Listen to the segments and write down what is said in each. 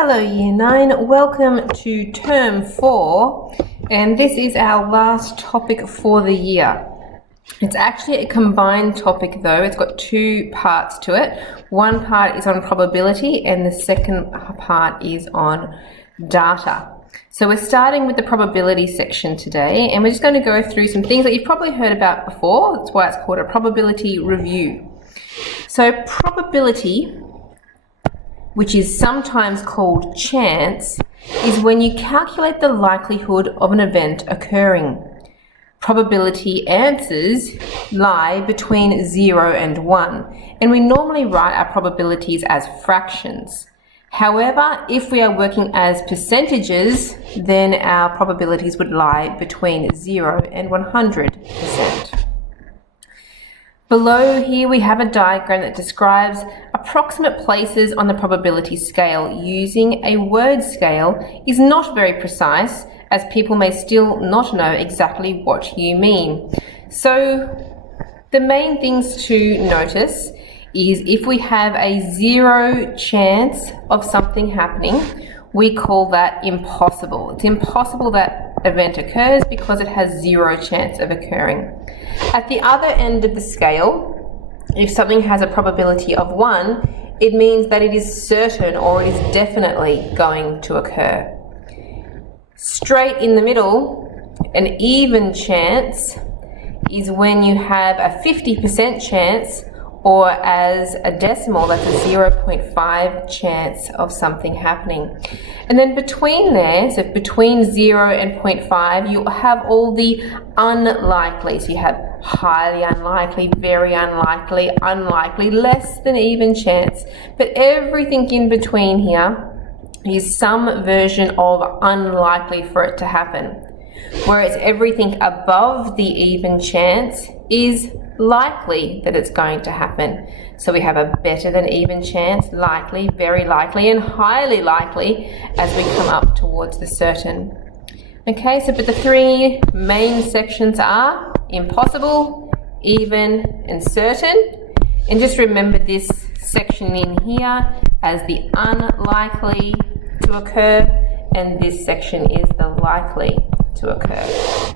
Hello Year 9, welcome to Term 4, and this is our last topic for the year. It's actually a combined topic though, it's got two parts to it. One part is on probability and the second part is on data. So we're starting with the probability section today, and we're just going to go through some things that you've probably heard about before. That's why it's called a probability review. So probability, which is sometimes called chance, is when you calculate the likelihood of an event occurring. Probability answers lie between 0 and 1, and we normally write our probabilities as fractions. However, if we are working as percentages, then our probabilities would lie between 0 and 100%. Below here we have a diagram that describes approximate places on the probability scale. Using a word scale is not very precise, as people may still not know exactly what you mean. So the main things to notice is if we have a 0 chance of something happening, we call that impossible. It's impossible that event occurs because it has 0 chance of occurring. At the other end of the scale, if something has a probability of 1, it means that it is certain or it is definitely going to occur. Straight in the middle, an even chance is when you have a 50% chance, or as a decimal, that's a 0.5 chance of something happening. And then between there, so between 0 and 0.5, you have all the unlikely. So you have highly unlikely, very unlikely, unlikely, less than even chance. But everything in between here is some version of unlikely for it to happen. Whereas everything above the even chance is likely that it's going to happen. So we have a better than even chance, likely, very likely, and highly likely as we come up towards the certain. Okay, so but the three main sections are impossible, even, and certain. And just remember this section in here as the unlikely to occur, and this section is the likely to occur.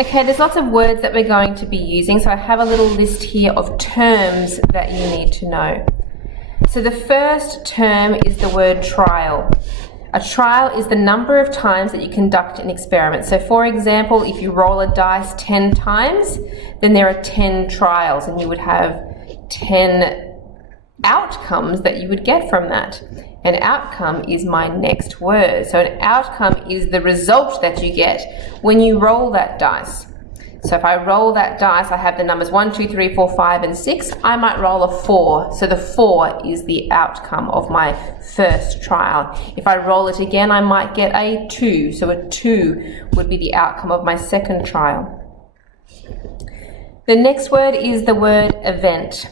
Okay, there's lots of words that we're going to be using, so I have a little list here of terms that you need to know. So the first term is the word trial. A trial is the number of times that you conduct an experiment. So for example, if you roll a dice 10 times, then there are 10 trials, and you would have 10 outcomes that you would get from that. An outcome is my next word. So an outcome is the result that you get when you roll that dice. So if I roll that dice, I have the numbers 1, 2, 3, 4, 5, and 6. I might roll a 4. So the 4 is the outcome of my first trial. If I roll it again, I might get a 2. So a 2 would be the outcome of my second trial. The next word is the word event.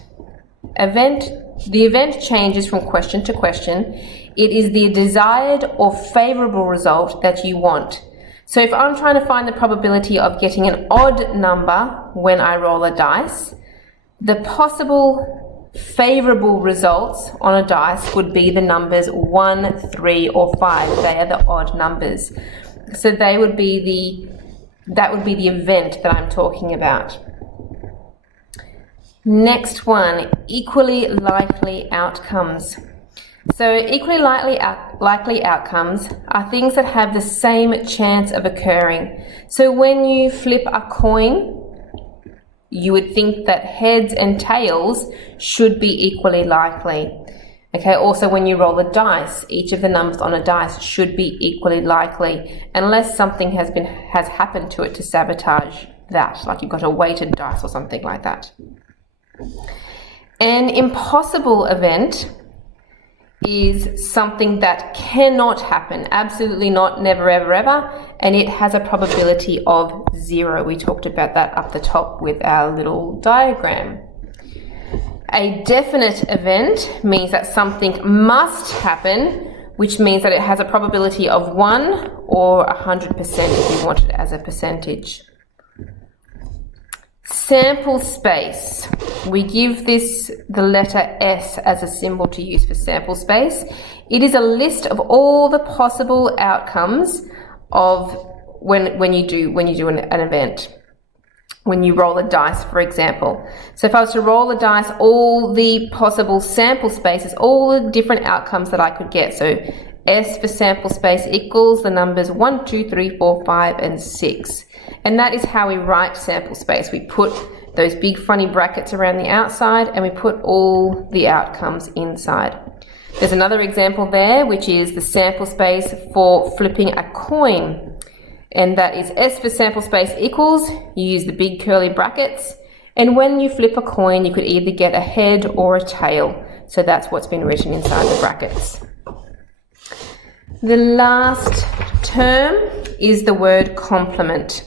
The event changes from question to question. It is the desired or favorable result that you want. So if I'm trying to find the probability of getting an odd number when I roll a dice, the possible favorable results on a dice would be the numbers 1, 3, or 5. They are the odd numbers. So that would be the event that I'm talking about. Next one, equally likely outcomes. So equally likely outcomes are things that have the same chance of occurring. So when you flip a coin, you would think that heads and tails should be equally likely. Okay, also when you roll a dice, each of the numbers on a dice should be equally likely, unless something has happened to it to sabotage that, like you've got a weighted dice or something like that. An impossible event is something that cannot happen, absolutely not, never, ever, ever, and it has a probability of 0. We talked about that up the top with our little diagram. A definite event means that something must happen, which means that it has a probability of 1 or 100% if you want it as a percentage. Sample space. We give this the letter S as a symbol to use for sample space. It is a list of all the possible outcomes of when you do an event. When you roll a dice, for example. So if I was to roll a dice, all the possible sample spaces, all the different outcomes that I could get. So S for sample space equals the numbers 1, 2, 3, 4, 5, and 6. And that is how we write sample space. We put those big funny brackets around the outside and we put all the outcomes inside. There's another example there, which is the sample space for flipping a coin. And that is S for sample space equals, you use the big curly brackets, and when you flip a coin you could either get a head or a tail. So that's what's been written inside the brackets. The last term is the word complement.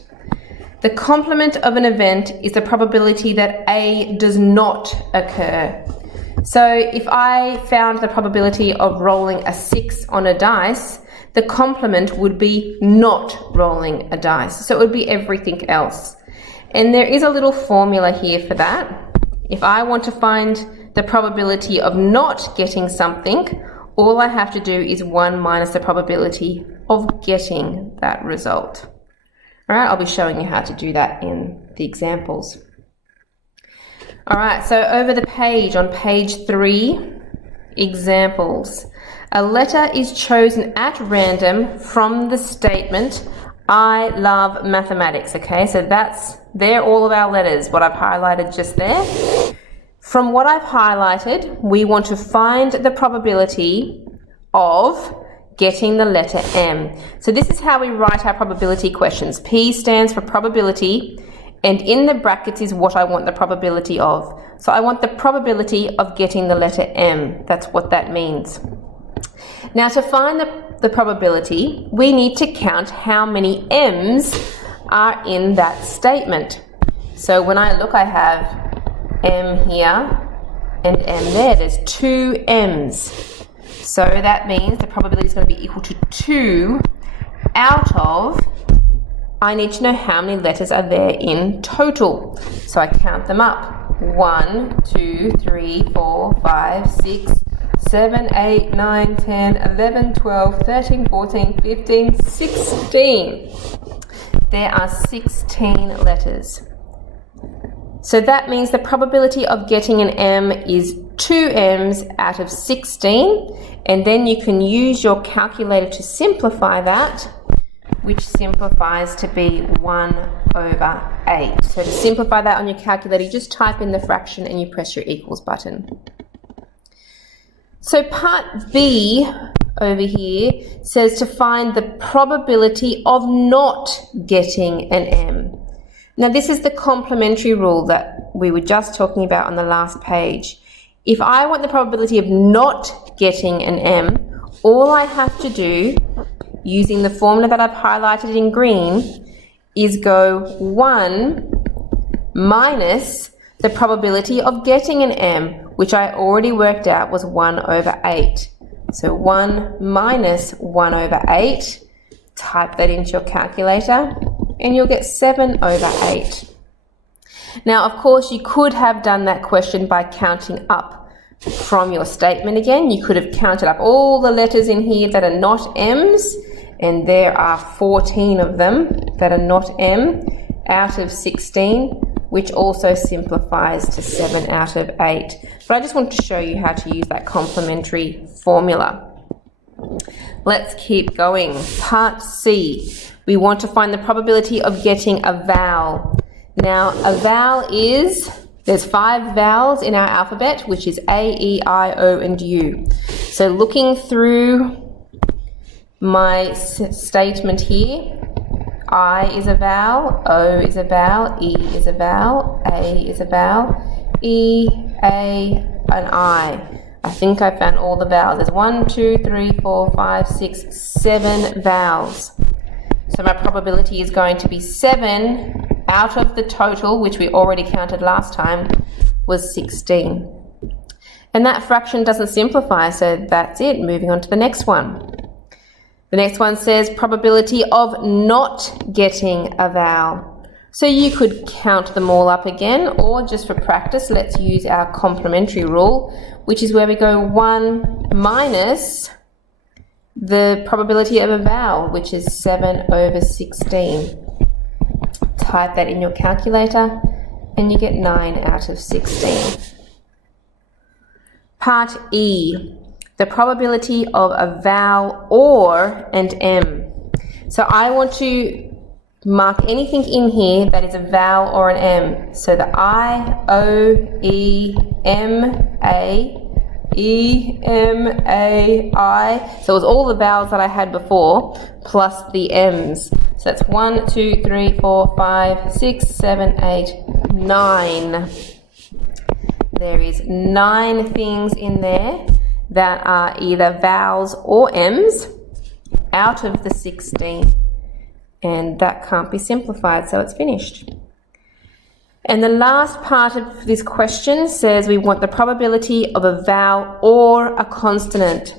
The complement of an event is the probability that A does not occur. So if I found the probability of rolling a 6 on a dice, the complement would be not rolling a dice. So it would be everything else. And there is a little formula here for that. If I want to find the probability of not getting something, all I have to do is 1 minus the probability of getting that result. All right, I'll be showing you how to do that in the examples. All right, so over the page, on page 3, examples. A letter is chosen at random from the statement, I love mathematics, okay? So they're all of our letters, what I've highlighted just there. From what I've highlighted, we want to find the probability of getting the letter M. So this is how we write our probability questions. P stands for probability, and in the brackets is what I want the probability of. So I want the probability of getting the letter M. That's what that means. Now to find the probability, we need to count how many M's are in that statement. So when I look, I have M here and M there. There's 2 M's. So that means the probability is going to be equal to 2 out of, I need to know how many letters are there in total. So I count them up. 1, 2, 3, 4, 5, 6, 7, 8, 9, 10, 11, 12, 13, 14, 15, 16. There are 16 letters. So that means the probability of getting an M is 2 M's out of 16. And then you can use your calculator to simplify that, which simplifies to be 1 over 8. So to simplify that on your calculator, you just type in the fraction and you press your equals button. So part B over here says to find the probability of not getting an M. Now this is the complementary rule that we were just talking about on the last page. If I want the probability of not getting an M, all I have to do, using the formula that I've highlighted in green, is go 1 minus the probability of getting an M, which I already worked out was 1 over 8. So 1 minus 1 over 8, type that into your calculator, and you'll get 7 over 8. Now, of course, you could have done that question by counting up from your statement again. You could have counted up all the letters in here that are not M's, and there are 14 of them that are not M out of 16, which also simplifies to 7 out of 8. But I just want to show you how to use that complementary formula. Let's keep going. Part C. We want to find the probability of getting a vowel. Now, a vowel is, there's 5 vowels in our alphabet, which is A, E, I, O, and U. So looking through my statement here, I is a vowel, O is a vowel, E is a vowel, A is a vowel, E, A, and I. I think I found all the vowels. There's 1, 2, 3, 4, 5, 6, 7 vowels. So my probability is going to be 7 out of the total, which we already counted last time, was 16. And that fraction doesn't simplify, so that's it. Moving on to the next one. The next one says probability of not getting a vowel. So you could count them all up again, or just for practice, let's use our complementary rule, which is where we go 1 minus the probability of a vowel, which is 7/16. Type that in your calculator and you get 9 out of 16. Part E, the probability of a vowel or and M. So I want to mark anything in here that is a vowel or an M. So the I, O, E, M, A, E, M, A, I. So it was all the vowels that I had before, plus the M's. So that's 1, 2, 3, 4, 5, 6, 7, 8, 9. There is 9 things in there that are either vowels or M's out of the 16. And that can't be simplified, so it's finished. And the last part of this question says we want the probability of a vowel or a consonant.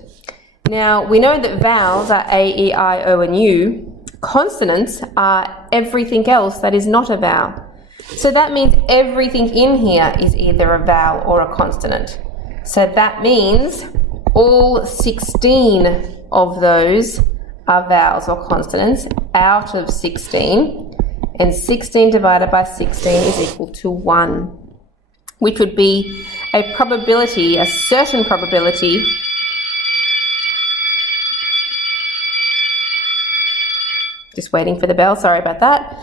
Now, we know that vowels are A, E, I, O, and U. Consonants are everything else that is not a vowel. So that means everything in here is either a vowel or a consonant. So that means all 16 of those are vowels or consonants out of 16, and 16 divided by 16 is equal to 1, which would be a probability, a certain probability just waiting for the bell, sorry about that.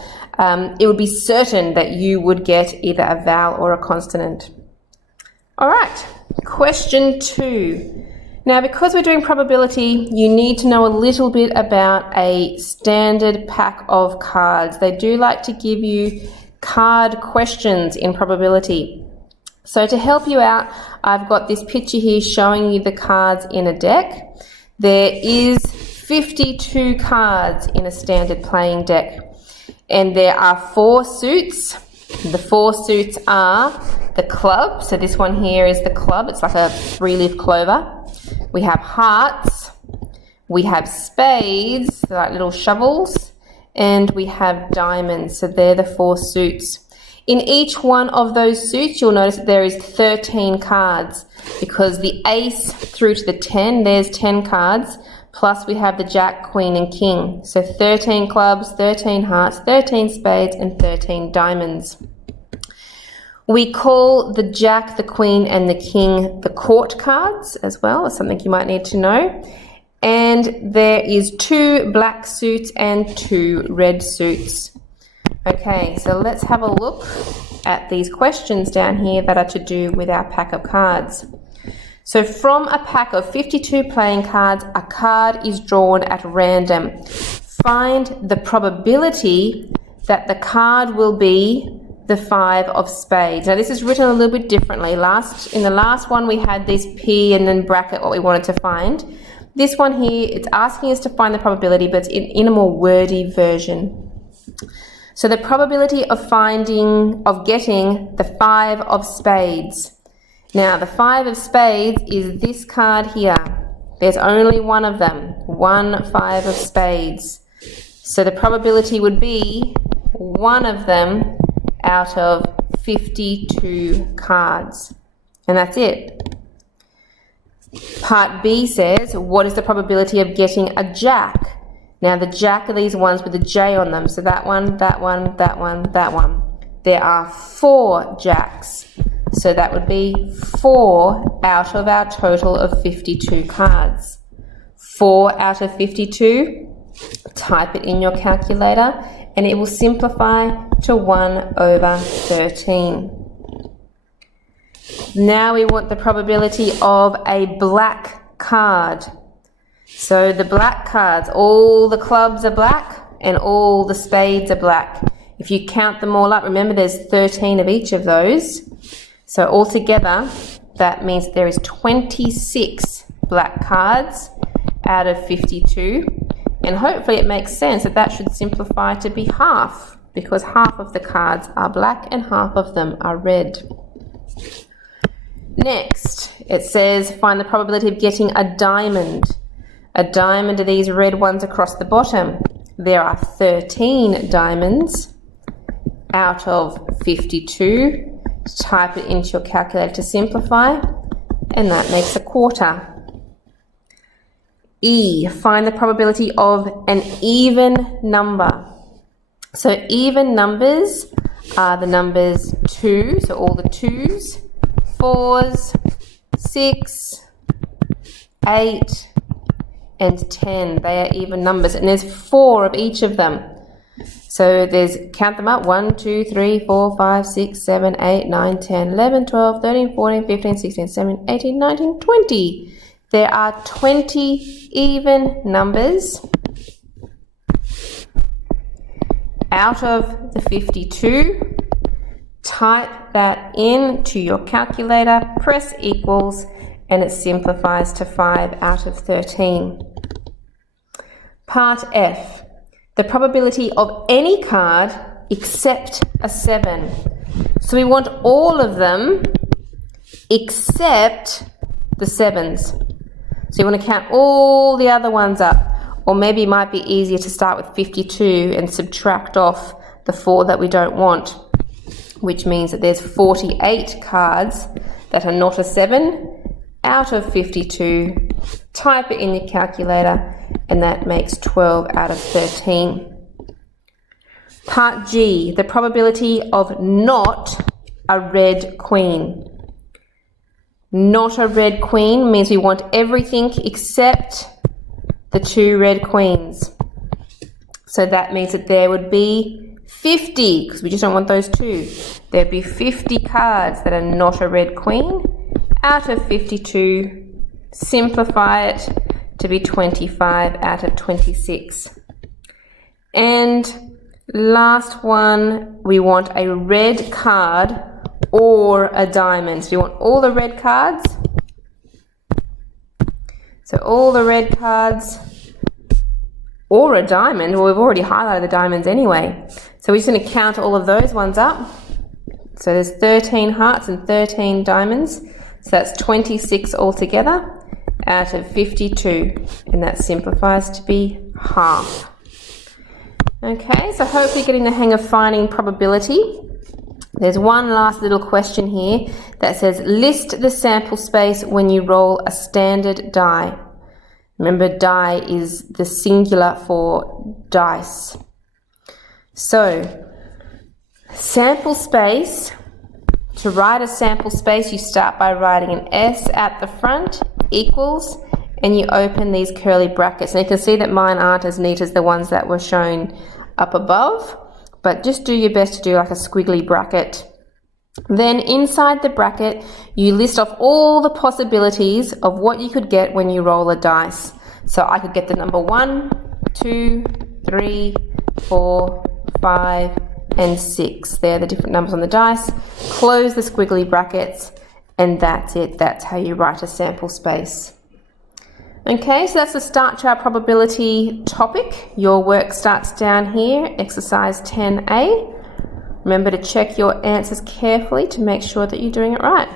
It would be certain that you would get either a vowel or a consonant. All right, question 2. Now, because we're doing probability, you need to know a little bit about a standard pack of cards. They do like to give you card questions in probability. So to help you out, I've got this picture here showing you the cards in a deck. There is 52 cards in a standard playing deck, and there are 4 suits. The 4 suits are the club. So this one here is the club. It's like a 3-leaf clover. We have hearts, we have spades, like little shovels, and we have diamonds. So they're the 4 suits. In each one of those suits, you'll notice that there is 13 cards, because the ace through to the 10, there's 10 cards, plus we have the jack, queen, and king. So 13 clubs, 13 hearts, 13 spades, and 13 diamonds. We call the jack, the queen, and the king the court cards as well. That's something you might need to know. And there is 2 black suits and 2 red suits. Okay, so let's have a look at these questions down here that are to do with our pack of cards. So from a pack of 52 playing cards, a card is drawn at random. Find the probability that the card will be the 5 of spades. Now this is written a little bit differently. In the last one we had this P and then bracket what we wanted to find. This one here, it's asking us to find the probability, but it's in a more wordy version. So the probability of getting the 5 of spades. Now the 5 of spades is this card here. There's only one of them, 1 5 of spades. So the probability would be one of them out of 52 cards. And that's it. Part B says, what is the probability of getting a jack? Now the jack are these ones with a J on them. So that one, that one, that one, that one. There are 4 jacks. So that would be 4 out of our total of 52 cards. 4 out of 52. Type it in your calculator and it will simplify to 1/13. Now we want the probability of a black card. So the black cards, all the clubs are black and all the spades are black. If you count them all up, remember there's 13 of each of those. So altogether, that means there is 26 black cards out of 52. And hopefully it makes sense that should simplify to be half, because half of the cards are black and half of them are red. Next, it says find the probability of getting a diamond. A diamond are these red ones across the bottom. There are 13 diamonds out of 52. Type it into your calculator to simplify, and that makes a quarter. E, find the probability of an even number. So even numbers are the numbers 2, so all the 2s, 4s, 6, 8, and 10. They are even numbers, and there's 4 of each of them. So there's, count them up, 1, 2, 3, 4, 5, 6, 7, 8, 9, 10, 11, 12, 13, 14, 15, 16, 17, 18, 19, 20. There are 20 even numbers out of the 52. Type that into your calculator, press equals, and it simplifies to 5 out of 13. Part F, the probability of any card except a 7. So we want all of them except the 7s. So you want to count all the other ones up, or maybe it might be easier to start with 52 and subtract off the 4 that we don't want, which means that there's 48 cards that are not a 7 out of 52. Type it in your calculator, and that makes 12 out of 13. Part G, the probability of not a red queen. Not a red queen means we want everything except the 2 red queens. So that means that there would be 50, because we just don't want those 2. There'd be 50 cards that are not a red queen out of 52. Simplify it to be 25 out of 26. And last one, we want a red card or a diamond. So you want all the red cards. So all the red cards or a diamond. Well, we've already highlighted the diamonds anyway. So we're just going to count all of those ones up. So there's 13 hearts and 13 diamonds. So that's 26 altogether out of 52. And that simplifies to be half. Okay, so hopefully getting the hang of finding probability. There's one last little question here that says, list the sample space when you roll a standard die. Remember, die is the singular for dice. So, sample space, to write a sample space, you start by writing an S at the front, equals, and you open these curly brackets. And you can see that mine aren't as neat as the ones that were shown up above, but just do your best to do like a squiggly bracket. Then inside the bracket, you list off all the possibilities of what you could get when you roll a dice. So I could get the number 1, 2, 3, 4, 5, and 6. They're the different numbers on the dice. Close the squiggly brackets, and that's it. That's how you write a sample space. Okay, so that's the start to our probability topic. Your work starts down here, exercise 10A. Remember to check your answers carefully to make sure that you're doing it right.